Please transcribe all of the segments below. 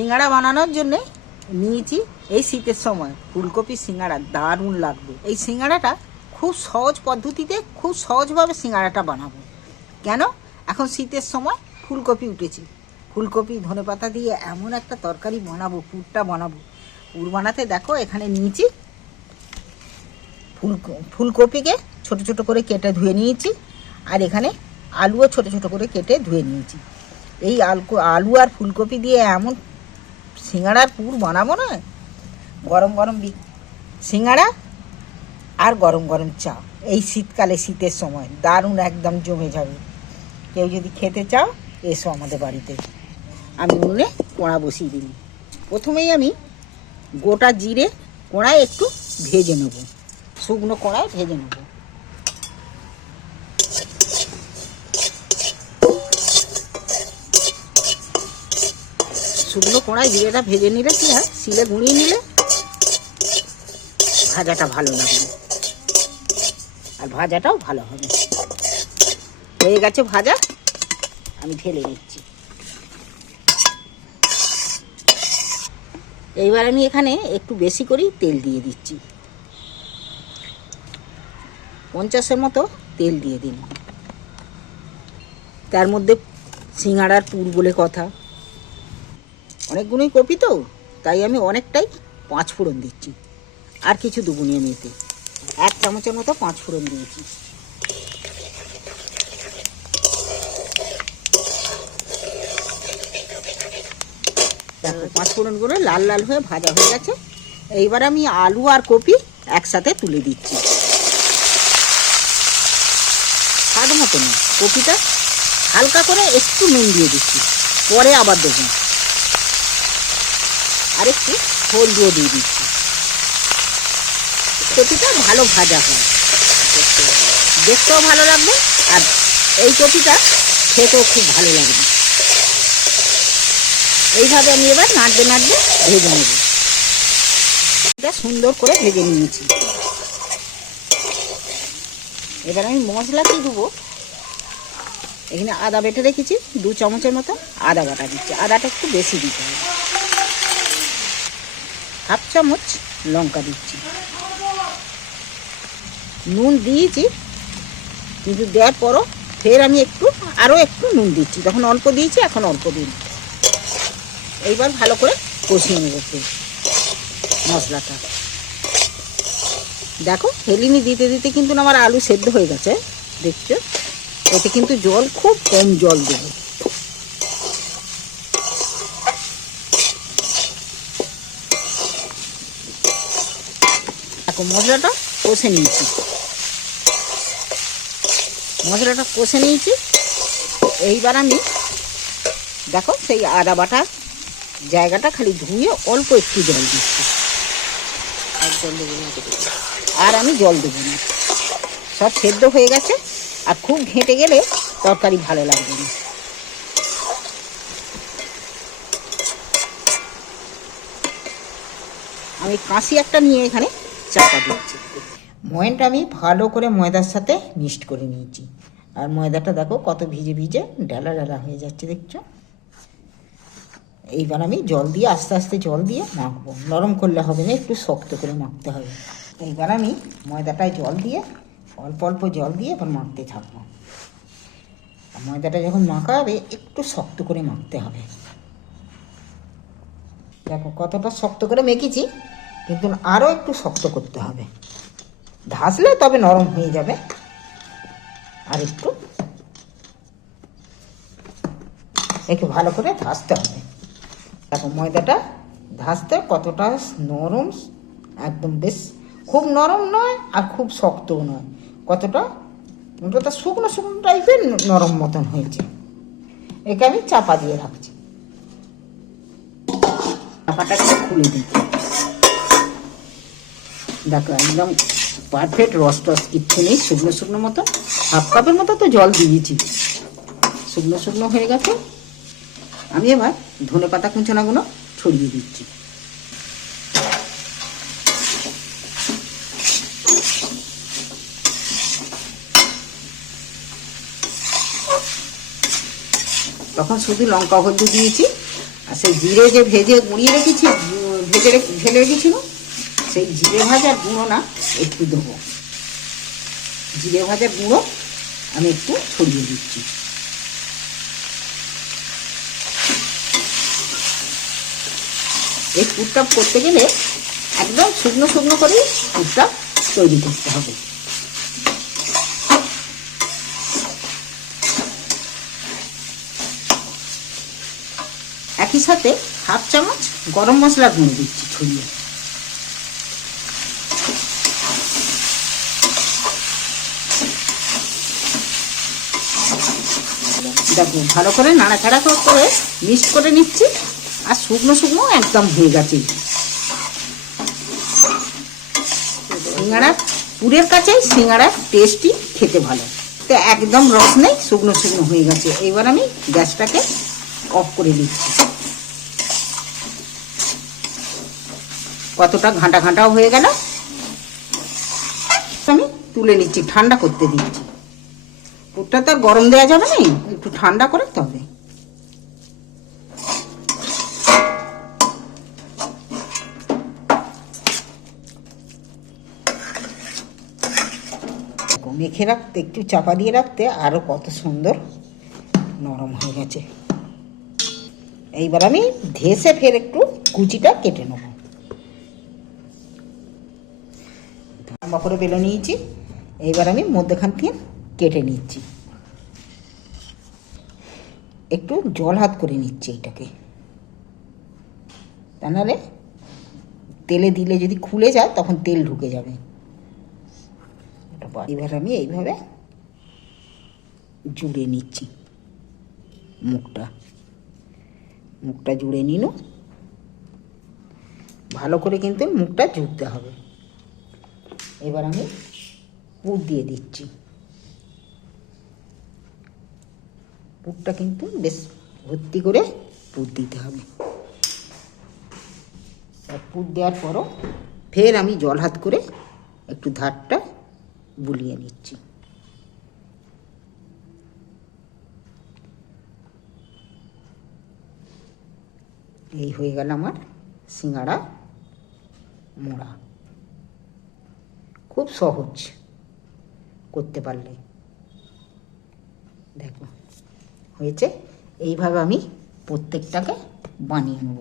সিঙ্গাড়া বানানোর জন্য নিয়েছি এই শীতের সময়। ফুলকপি সিঙ্গাড়া দারুণ লাগবে। এই সিঙ্গাড়াটা খুব সহজ পদ্ধতিতে খুব সহজভাবে সিঙ্গাড়াটা বানাবো। কেন? এখন শীতের সময় ফুলকপি উঠেছে। ফুলকপি ধনেপাতা দিয়ে এমন একটা তরকারি বানাবো, পুরটা বানাবো। পুর বানাতে দেখো, এখানে নিয়েছি ফুল, ফুলকপিকে ছোট ছোট করে কেটে ধুয়ে নিয়েছি। আর এখানে আলুও ছোট ছোট করে কেটে ধুয়ে নিয়েছি। এই আলু আলু আর ফুলকপি দিয়ে এমন সিঙ্গাড়ার পুর বানাবো না? গরম গরম সিঙ্গাড়া আর গরম গরম চা। এই শীতকালে শীতের সময় দারুণ একদম জমে যাবে। কেউ যদি খেতে চাও, এসো আমাদের বাড়িতে। আমি উনুনে কোড়া বসিয়ে দিই প্রথমেই আমি গোটা জিরে কোড়ায় একটু ভেজে নেব। শুকনো কোড়ায় ভেজে নেব। শুকনো কোড়ায় জিরেটা ভেজে নিলে কি হয়? শিলে গুঁড়িয়ে নিলে ভাজাটা ভালো লাগবে। আর ভাজাটাও ভালো হবে। হয়ে গেছে ভাজা। আমি ঢেলে নিচ্ছি। এইবার আমি এখানে একটু বেশি করেই তেল দিয়ে দিচ্ছি। পঞ্চাশের মতো তেল দিয়ে দিন তার মধ্যে সিঙ্গাড়ার পুর বলে কথা। অনেকগুলোই কপি তো, তাই আমি অনেকটাই পাঁচ ফোড়ন দিচ্ছি। আর কিছু দুগুনি আমি এতে এক চামচের মতো পাঁচ ফোড়ন দিয়েছি। দেখো, পাঁচ ফোড়নগুলো লাল লাল হয়ে ভাজা হয়ে গেছে। এইবার আমি আলু আর কপি একসাথে তুলে দিচ্ছি। স্বাদ মতো না কপিটা হালকা করে একটু নুন দিয়ে দিচ্ছি। পরে আবার দেবো। আর একটু দিয়ে দিচ্ছি। কপিটা ভালো ভাজা হয়। দেখতেও ভালো লাগবে আর এই কপিটা খেতেও খুব ভালো লাগবে। এইভাবে আমি এবার নাড়তে নাড়তে ভেজে নেব। এটা সুন্দর করে ভেজে নিয়েছি। এবার আমি মশলা কি দেবো। এখানে আদা বেটে রেখেছি, দু চামচের মতো আদা বাটা দিচ্ছি। আদাটা একটু বেশি দিতে হবে। হাফ চামচ লঙ্কা দিচ্ছি। নুন দিয়েছি, কিন্তু দেওয়ার পরও ফের আমি একটু, আরও একটু নুন দিচ্ছি। তখন অল্প দিয়েছি, এখন অল্প দিন এইবার ভালো করে কষিয়ে নেব মশলাটা। দেখো হেলিনি দিতে দিতে কিন্তু আমার আলু সেদ্ধ হয়ে গেছে, দেখছ? এতে কিন্তু জল, খুব কম জল দেবো। দেখো, মশলাটা কষে নিয়েছি। মশলাটা কষে নিয়েছি। এইবার আমি, দেখো, সেই আদা বাটা জায়গাটা খালি ধুয়ে অল্প একটু জল দিচ্ছি। আর আমি জল দেবো না। সব সেদ্ধ হয়ে গেছে। আর খুব ঘেঁটে গেলে তরকারি ভালো লাগবে না। আমি কাঁচি একটা নিয়ে এখানে চাপা দিচ্ছি। ময়নটা আমি ভালো করে ময়দার সাথে মিক্সড করে নিয়েছি। আর ময়দাটা দেখো কত ভিজে ভিজে ডালা ডালা হয়ে যাচ্ছে, দেখছ? এইবার আমি জল দিয়ে আস্তে আস্তে জল দিয়ে মাখবো নরম করলে হবে না, একটু শক্ত করে মাখতে হবে। এইবার আমি ময়দাটায় জল দিয়ে, অল্প অল্প জল দিয়ে এবার মাখতে থাকব। ময়দাটা যখন মাখা হবে, একটু শক্ত করে মাখতে হবে। দেখো কতটা শক্ত করে মেখেছি। কিন্তু আরও একটু শক্ত করতে হবে। ধাসলে তবে নরম হয়ে যাবে। আর একটু একে ভালো করে ধাসতে হবে। দেখো ময়দাটা ধাসতে কতটা নরম, একদম বেশ খুব নরম নয় আর খুব শক্তও নয়। কতটা? ওটা শুকনো শুকনো টাইপের নরম মতন হয়েছে। একে আমি চাপা দিয়ে রাখছি। চাপাটা একটু খুলে দিচ্ছি। দেখো, একদম পারফেক্ট রস টস কিচ্ছু নেই, শুকনো শুকনো মতো। হাফ কাপের মতো তো জল দিয়েছি। শুকনো শুকনো হয়ে গেছে। আমি এবার ধনে পাতা কুঁচনাগুলো ছড়িয়ে দিচ্ছি। তখন শুধু লঙ্কা হলদি দিয়েছি, আর সেই জিরে যে ভেজে গুঁড়িয়ে রেখেছি, ভেজে ঢেলে রেখেছিল সেই জিরে ভাজার গুঁড়ো না একটু দেবো। জিরে ভাজার গুঁড়ো আমি একটু ছড়িয়ে দিচ্ছি। এই পুরটা করতে গেলে একদম শুকনো শুকনো করে পুরটা তৈরি করতে হবে। একই সাথে হাফ চামচ গরম মশলা গুঁড়ো দিচ্ছি ছড়িয়ে। দেখো, ভালো করে নাড়াচাড়া করে মিক্সড করে নিচ্ছি, আর শুকনো শুকনো একদম হয়ে গেছে। সিঙ্গাড়া পুরের কাছে সিঙ্গাড়ার টেস্টই খেতে ভালো। তো একদম রস নেই, শুকনো শুকনো হয়ে গেছে। এবার আমি গ্যাসটাকে অফ করে দিচ্ছি কতটা ঘাঁটা ঘাঁটাও হয়ে গেল। আমি তুলে নিচ্ছি, ঠান্ডা করতে দিচ্ছি। পুরটা তো গরম দেওয়া যাবে না। একটু ঠান্ডা করে তবে। মেখে রাখতে, একটু চাপা দিয়ে রাখতে আরও কত সুন্দর নরম হয়ে গেছে। এইবার আমি ধেসে ফের একটু কুচিটা কেটে নেব। লম্বা করে বেলে নিয়েছি। এইবার আমি মধ্যখান থেকে কেটে নিচ্ছি। একটু জল হাত করে নিচ্ছি এটাকে। তা নাহলে তেলে দিলে যদি খুলে যায় তখন তেল ঢুকে যাবে। এবার আমি এইভাবে জুড়ে নিচ্ছি মুখটা। মুখটা জুড়ে নিন। ভালো করে কিন্তু মুখটা জুড়তে হবে। এবার আমি পুর দিয়ে দিচ্ছি। পুরটা কিন্তু বেশ ভর্তি করে পুর দিতে হবে। পুর দেওয়ার পরও ফের আমি জল হাত করে একটু ধারটা বুলিয়ে নিচ্ছি। এই হয়ে গেল আমার সিঙ্গাড়া মোড়া। খুব সহজ করতে পারলে। দেখো। হয়েছে, এইভাবে আমি প্রত্যেকটাকে বানিয়ে নেব।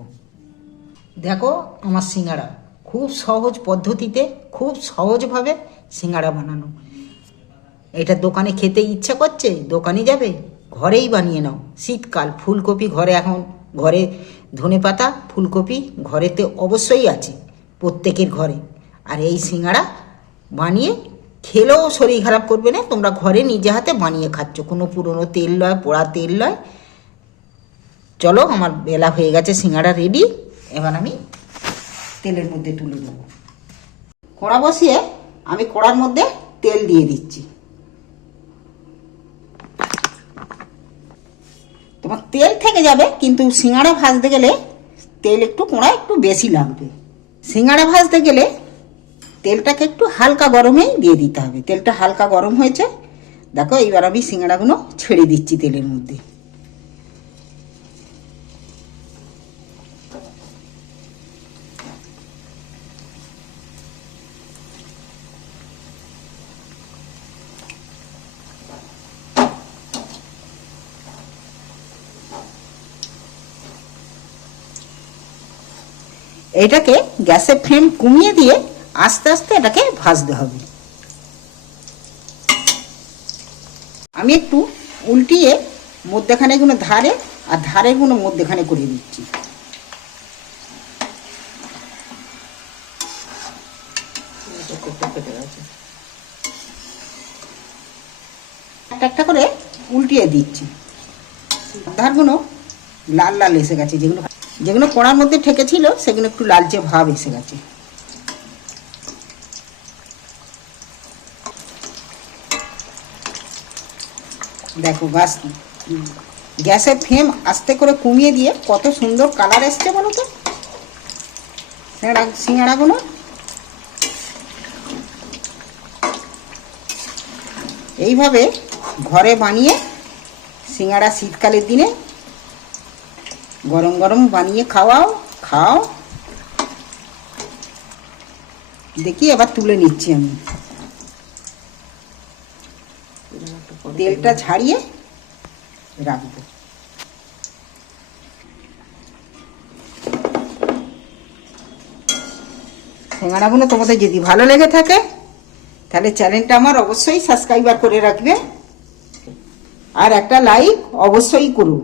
দেখো আমার সিঙ্গাড়া খুব সহজ পদ্ধতিতে, খুব সহজভাবে সিঙ্গাড়া বানানো। এটা দোকানে খেতে ইচ্ছা করছে, দোকানে যাবে, ঘরেই বানিয়ে নাও। শীতকাল, ফুলকপি ঘরে এখন, ঘরে ধনে পাতা, ফুলকপি ঘরেতে অবশ্যই আছে, প্রত্যেকের ঘরে। আর এই সিঙ্গাড়া বানিয়ে খেলেও শরীর খারাপ করবে না, তোমরা ঘরে নিজে হাতে বানিয়ে খাচ্ছ। কোনো পুরনো তেল নয় পোড়া তেল নয় চলো, আমার বেলা হয়ে গেছে, সিঙ্গাড়া রেডি এবার আমি তেলের মধ্যে তুলে দেবো কড়া বসিয়ে আমি কড়ার মধ্যে তেল দিয়ে দিচ্ছি। তোমার তেল থেকে যাবে, কিন্তু সিঙ্গাড়া ভাজতে গেলে তেল একটু কোড়া একটু বেশি লাগবে। সিঙ্গাড়া ভাজতে গেলে তেলটাকে একটু হালকা গরমেই দিয়ে দিতে হবে। তেলটা হালকা গরম হয়েছে। দেখো, এইবার আমি সিঙ্গাড়াগুলো ছেড়ে দিচ্ছি তেলের মধ্যে। এটাকে গ্যাসের ফ্লেম কমিয়ে দিয়ে আস্তে আস্তে এটাকে ভাজতে হবে। আমি একটু উল্টিয়ে মধ্যেখানে গুলো ধারে আর ধারে গুলো মধ্যেখানে করে দিচ্ছি। একটা একটা করে উল্টিয়ে দিচ্ছি। ধারগুলো লাল লাল এসে গেছে, যেগুলো যেগুলো কড়ার মধ্যে ঠেকেছিল, সেগুলো একটু লালচে ভাব এসে গেছে। গাছ গ্যাসের ফ্লেম আস্তে করে কমিয়ে দিয়ে কত সুন্দর কালার এসছে বলো তো? সিঙ্গাড়া সিঙ্গাড়াগুলো এইভাবে ঘরে বানিয়ে, সিঙ্গাড়া শীতকালের দিনে গরম গরম বানিয়ে খাওয়াও, খাও। দেখি এবার তুলে নিচ্ছি আমি। তেলটা ছাড়িয়ে রাখব। সিঙ্গাড়াগুলো তোমাদের যদি ভালো লেগে থাকে, তাহলে চ্যানেলটা আমার অবশ্যই সাবস্ক্রাইবার করে রাখবে। আর একটা লাইক অবশ্যই করো